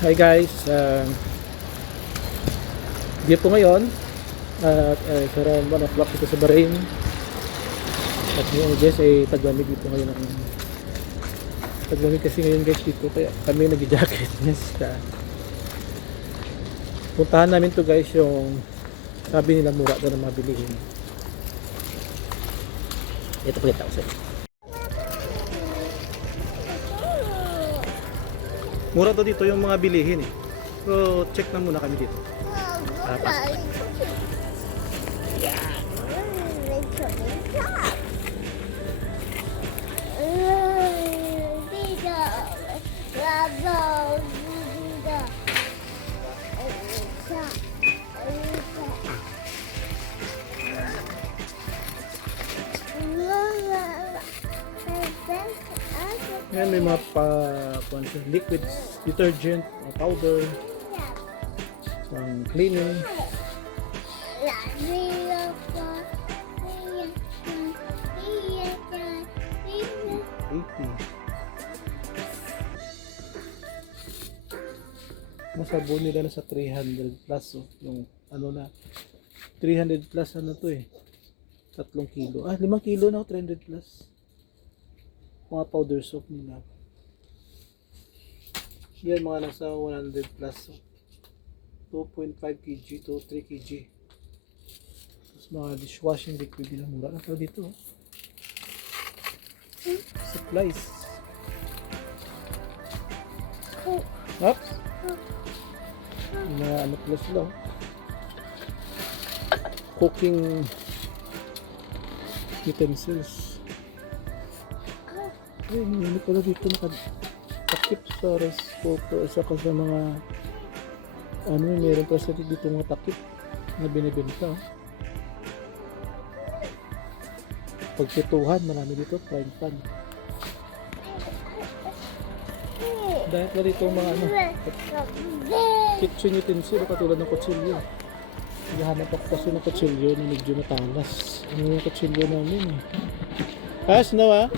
Hi guys, di po ngayon at sa around 1 o'clock dito sa Bahrain. At ngayon guys ay taglamig dito ngayon taglamig kasi ngayon guys dito, kaya kami nag-jacket. Yes, puntahan namin to guys, yung sabi nila mura daw na mabilihin. Ito pakita ko sa inyo. Mura to dito yung mga bilihin eh. So check na muna kami dito. Pasok. Yan, may mga liquid detergent, powder, pang cleaning. 80. Masabon nila na sa 300 plus, oh. Yung ano na 300 plus, ano to eh, 3 kilo, 5 kilo na, 300 plus mga powder soap nila. Yan mga nasa 100 plus, 2.5 kg to 3 kg. Tapos mga dishwashing liquid nila, mura na to dito, oh. Supplies. Up. Mga ano pala sila, oh. Cooking utensils. Ay, hindi pala dito nakatakip sa rice cooker, saka sa mga ano, meron pala sa dito mga takip na binibenta, oh. Pagpituhan, marami dito, frying pan. Dahil pala dito mga ano, kitchen utensil, katulad ng kutsilyo. Naghahanap ako kasi ng kutsilyo na medyo matalas. Ano yung kutsilyo namin eh? Kas na wa?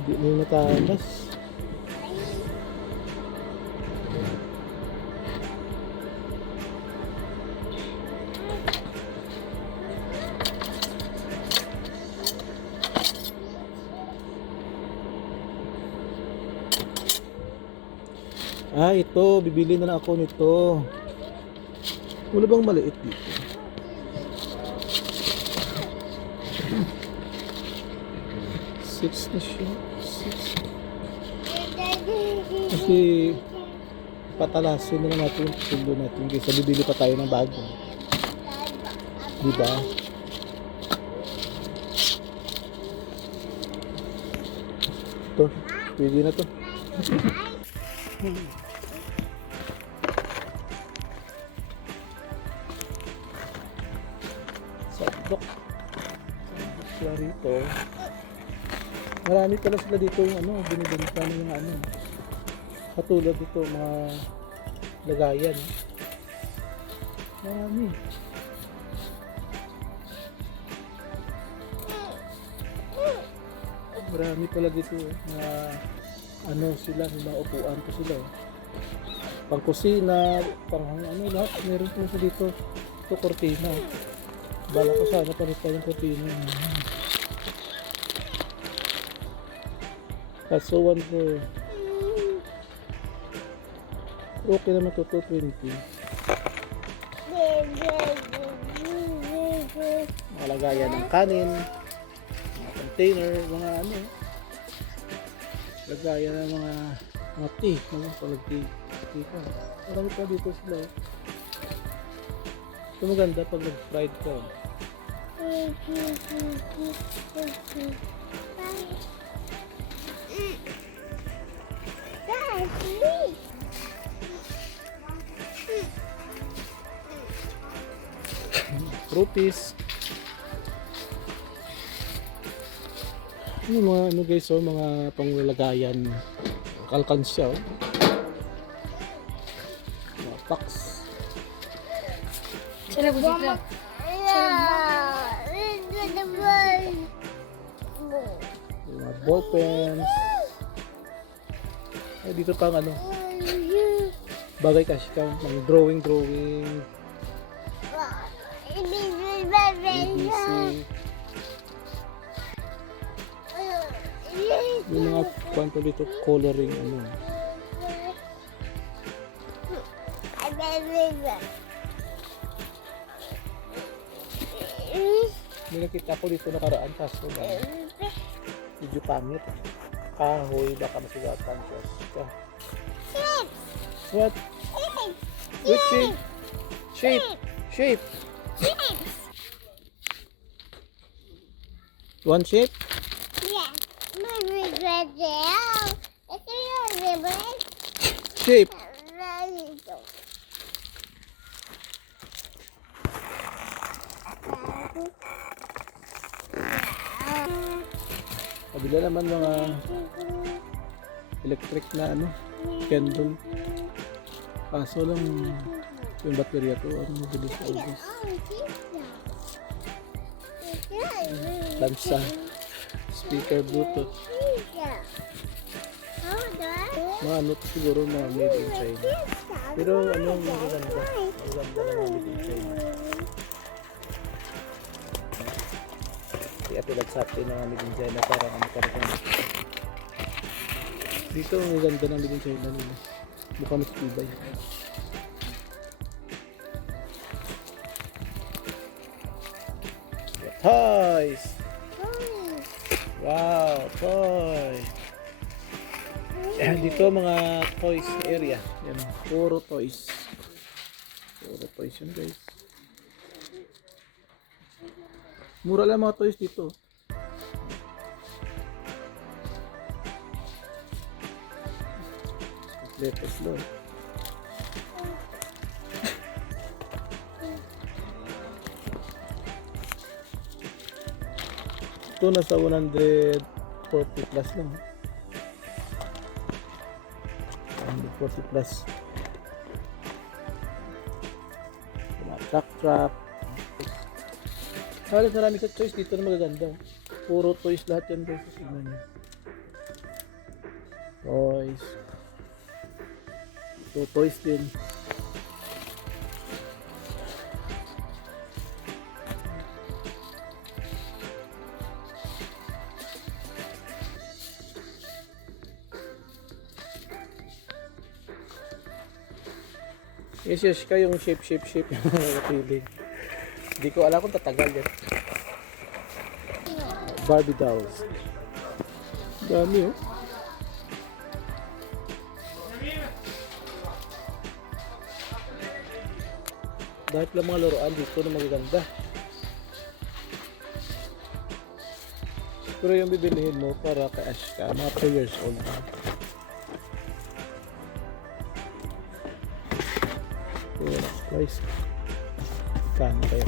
Hindi mo matalas. Ito, bibili na lang ako nito. Wala bang maliit dito? Six na siya. 6. Kasi patalasin na lang natin yung sundo natin kasi bibili pa tayo ng bago. Diba? Ito, pwede na to. Sandok sila rito. Marami pala sila dito yung ano, binibenta ng mga ano, katulad dito mga lagayan. Marami. Marami pala dito na ano sila, mga upuan ko sila, oh. Pang kusina, pang ano, lahat meron po sa dito. Ito kortina. Bala ko sana palitan yung kortina. Kasuwan ko. Okay naman to, 220. Mga lagayan ng kanin, mga container, mga ano, lagayan ng mga tea, mga palagti. Marami pa dito sila. Ito maganda pag nag-fried ka. Fruities. Yung mga ano guys, oh, mga panglalagayan, alkansya, oh. Mga packs. Sila po sila. Mga ball pens. Ay, dito pang ano, Bagay kasi ka, mag-drawing. ABC. Yung mga kwento dito, coloring, ano. May nakita ko dito nakaraan, kaso na medyo pangit. Kahoy, baka masigatan siya. What? Which shape? Shape. One shape? Yeah. Shape. Kabila naman mga electric na ano, candle. Kaso lang yung baterya to, ano, mabilis na ubos. Lansa. Speaker, Bluetooth. Mga ano siguro na made in China. Pero ano, maganda. Maganda na made in China. Kaya tulad sa atin na made in China, parang ano pa rin. Dito ang maganda ng made in China nila. Mukha mas tibay. Toys! Wow, toy! Ayan, dito mga toys area. Yan, puro toys. Puro toys yun, guys. Mura lang mga toys dito. Latest low. Ito nasa 140 plus lang. 140 plus. Trap. Halos marami sa toys dito na magaganda. Puro toys lahat yan, guys. Tignan niyo. Toys. So, toys din. Yes, kayong shape yung napili. Hindi ko alam kung tatagal yan. Barbie dolls. Dami oh. Dahil lang mga laruan dito na magaganda. Pero yung bibilihin mo para kay Ashka, mga 3 years old na. Price. Kano kaya?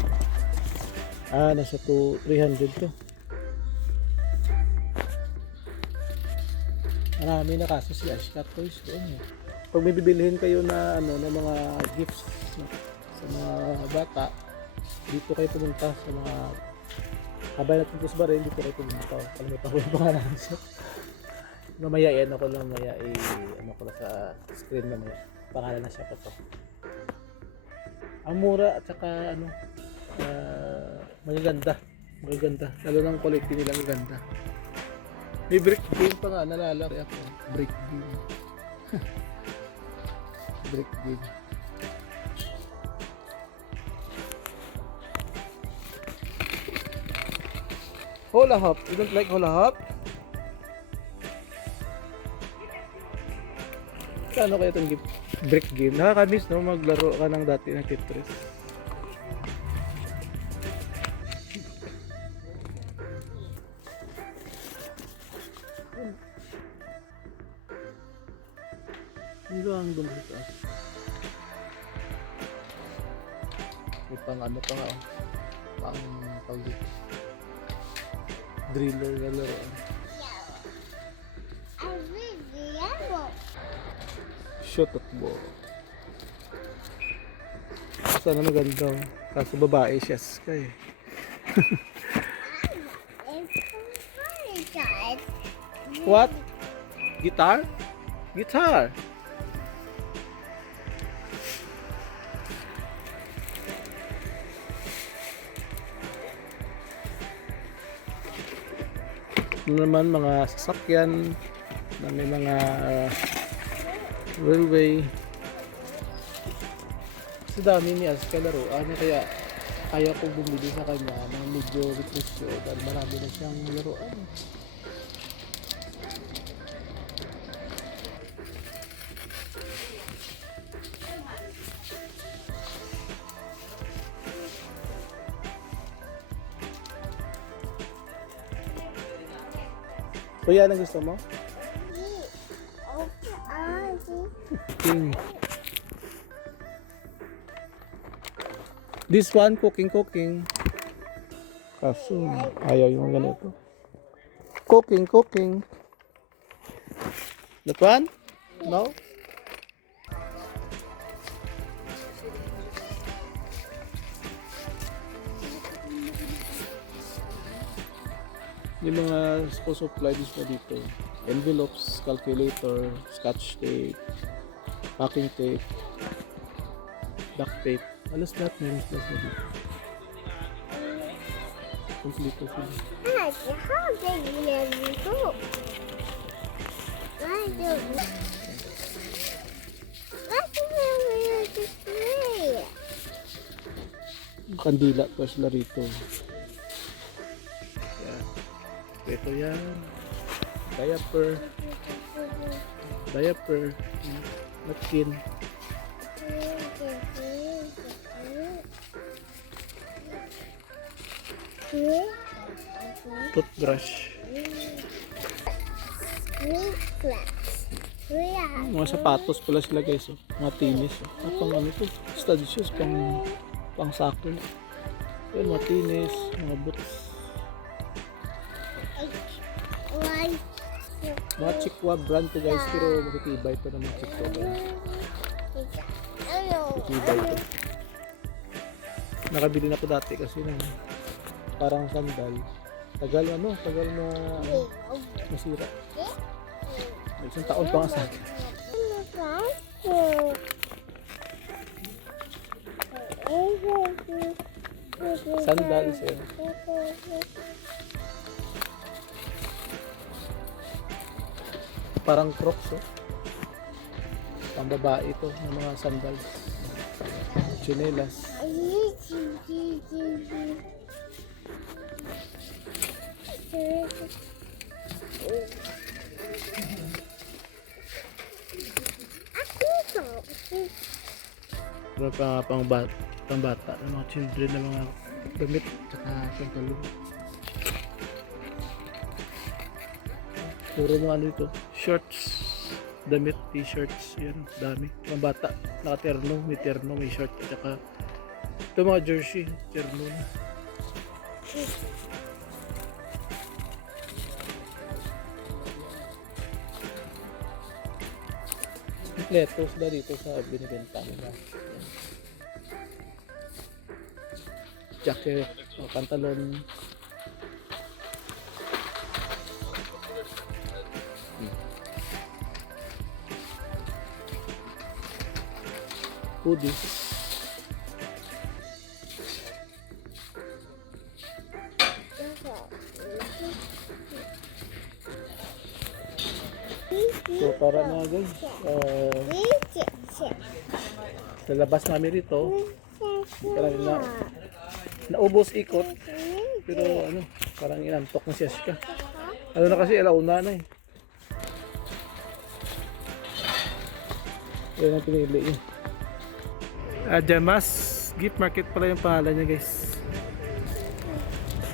Nasa 300 to. Marami na kaso si Ashka Toys doon eh. Pag may bibilihin kayo na ano na mga gifts sa mga bata, dito kayo pumunta sa mga habay natin sa rin, dito kayo pumunta. Kalimutan ko yung pangalan siya. Mamaya ano ko lang, mamaya ano ko lang sa screen mamaya. Pangalan na siya ko to. Ang mura at saka ano, magaganda. Lalo ng quality nila maganda. May brick game pa nga, nalalaki ako. Brick game. Brick game. Hula hop. You don't like hula hop? Kano kaya itong brick game? Nakakamiss no, maglaro ka ng dati na Tetris. Hindi ang doon sa taas. May pang ano pa nga oh. Pang tawag driller na laruan. Shot at ball. Sana maganda oh. Kaso babae siya Sky. What? Guitar? Guitar. Ito naman mga sasakyan na may mga railway. Sa dami ni Aska laruan, kaya ko bumili sa kanya ng medyo presyo dahil marami na siyang laruan. Kuya, anong gusto mo? Cooking. This one, cooking. Kaso, ayaw yung ganito. Cooking. That one? No? Yung mga school supplies mo dito. Envelopes, calculator, scotch tape, packing tape, duct tape. Alas lahat meron sila sa dito. Kompleto sila. How big will you go? I don't know. That's where we are to play. Kandila pa sila rito. Yan. Ito yan. Diaper. Napkin. Toothbrush. Mga sapatos pala sila guys. Oh. Mga tennis. Oh. Pang ano to? Study shoes. Pang soccer. Yan, mga tennis. Mga boots. Mga Chikwa brand to guys. Pero matitibay pa naman Chikwa brand. Matitibay to. Nakabili na po dati kasi ng parang sandal. Tagal na masira. Isang taon pa nga sa akin. Sandals yan. Parang Crocs oh. Pang babae ito ng mga sandals. Chinelas. Pang bata ng mga children na mga damit tsaka pangkalong. Puro mga ano ito, shorts, damit, t-shirts, yan, dami. Pang bata, naka-terno, may short at tsaka ito mga jersey, terno na. Kompleto sila dito sa binibenta nila. Jacket, pantalon. Hoodie. So para na guys, sa labas namin rito, naubos ikot, pero ano, parang inantok na si Aska. Ano na kasi, alauna na eh. Yan ang pinili niya. Jamas Gift Market pala yung pangalan niya guys.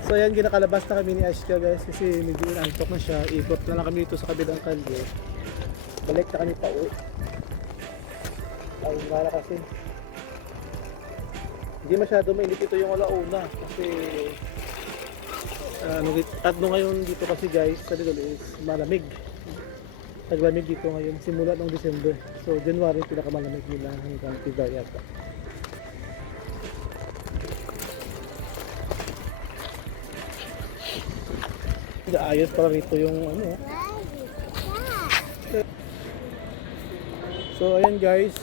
So ayan, ginakalabas na kami ni Aska guys kasi medyo inantok na siya. Ikot na lang kami dito sa kabilang kalye. Balik na kami pa uwi. Alauna na kasi. Hindi masyado mainit ito yung alauna kasi ano ngayon dito kasi guys sa Lidl is malamig. Taglamig dito ngayon simula ng December. So January pinakamalamig nila hanggang February yata. Ayos para rito yung ano. So ayan guys,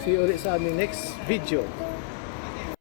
see you ulit sa aming next video.